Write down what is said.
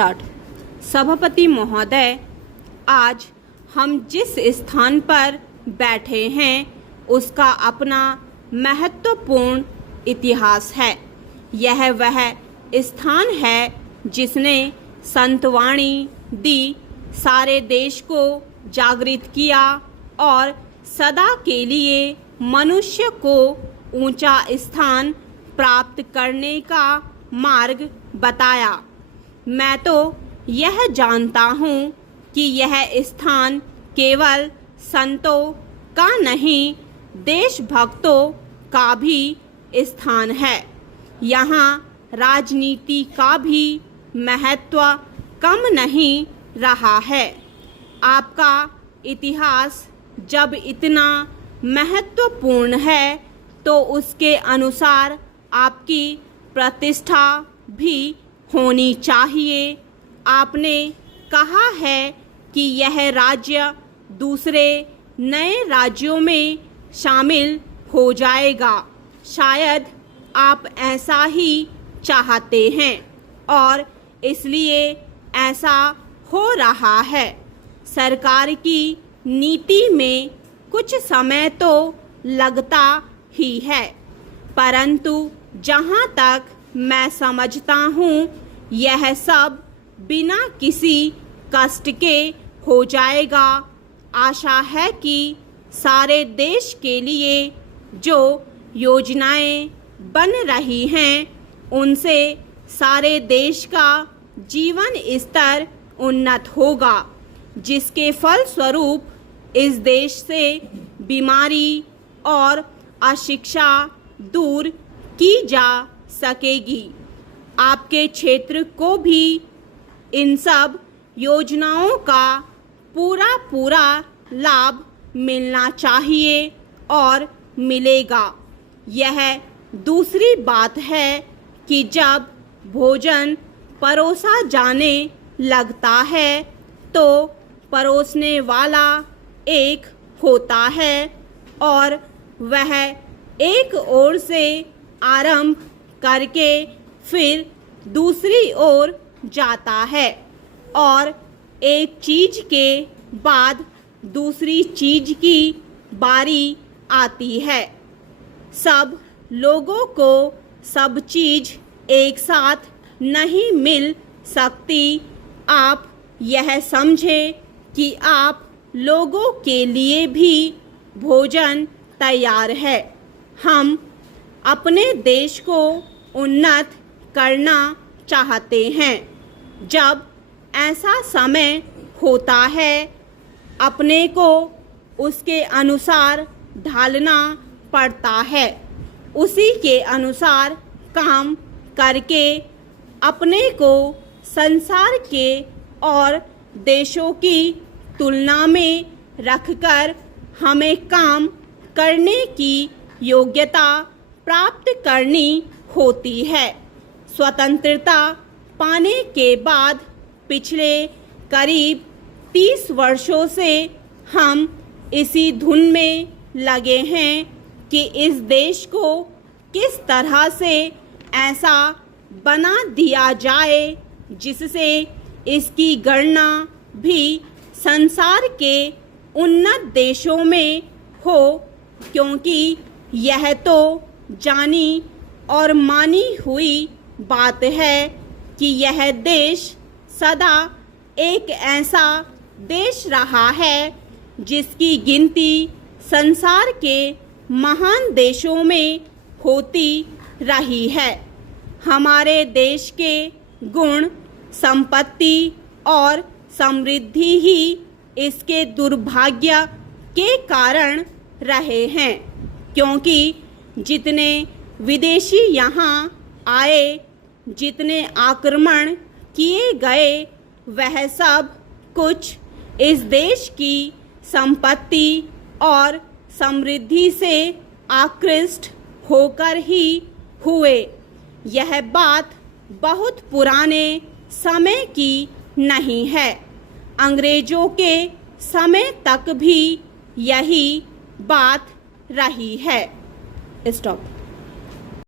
Start. सभापति महोदय, आज हम जिस स्थान पर बैठे हैं उसका अपना महत्वपूर्ण इतिहास है। यह वह स्थान है जिसने संतवाणी दी, सारे देश को जागृत किया और सदा के लिए मनुष्य को ऊंचा स्थान प्राप्त करने का मार्ग बताया। मैं तो यह जानता हूँ कि यह स्थान केवल संतों का नहीं, देशभक्तों का भी स्थान है। यहाँ राजनीति का भी महत्व कम नहीं रहा है। आपका इतिहास जब इतना महत्वपूर्ण है तो उसके अनुसार आपकी प्रतिष्ठा भी होनी चाहिए। आपने कहा है कि यह राज्य दूसरे नए राज्यों में शामिल हो जाएगा। शायद आप ऐसा ही चाहते हैं और इसलिए ऐसा हो रहा है। सरकार की नीति में कुछ समय तो लगता ही है, परंतु जहाँ तक मैं समझता हूँ यह सब बिना किसी कष्ट के हो जाएगा। आशा है कि सारे देश के लिए जो योजनाएं बन रही हैं उनसे सारे देश का जीवन स्तर उन्नत होगा, जिसके फलस्वरूप इस देश से बीमारी और अशिक्षा दूर की जा सकेगी। आपके क्षेत्र को भी इन सब योजनाओं का पूरा लाभ मिलना चाहिए और मिलेगा। यह दूसरी बात है कि जब भोजन परोसा जाने लगता है तो परोसने वाला एक होता है और वह एक ओर से आरंभ करके फिर दूसरी ओर जाता है और एक चीज के बाद दूसरी चीज की बारी आती है। सब लोगों को सब चीज एक साथ नहीं मिल सकती। आप यह समझें कि आप लोगों के लिए भी भोजन तैयार है। हम अपने देश को उन्नत करना चाहते हैं। जब ऐसा समय होता है अपने को उसके अनुसार ढालना पड़ता है। उसी के अनुसार काम करके अपने को संसार के और देशों की तुलना में रखकर हमें काम करने की योग्यता प्राप्त करनी होती है। स्वतंत्रता पाने के बाद पिछले करीब 30 वर्षों से हम इसी धुन में लगे हैं कि इस देश को किस तरह से ऐसा बना दिया जाए जिससे इसकी गणना भी संसार के उन्नत देशों में हो, क्योंकि यह तो जानी और मानी हुई बात है कि यह देश सदा एक ऐसा देश रहा है जिसकी गिनती संसार के महान देशों में होती रही है। हमारे देश के गुण, संपत्ति और समृद्धि ही इसके दुर्भाग्य के कारण रहे हैं, क्योंकि जितने विदेशी यहाँ आए, जितने आक्रमण किए गए, वह सब कुछ इस देश की संपत्ति और समृद्धि से आकृष्ट होकर ही हुए। यह बात बहुत पुराने समय की नहीं है। अंग्रेजों के समय तक भी यही बात रही है। स्टॉप।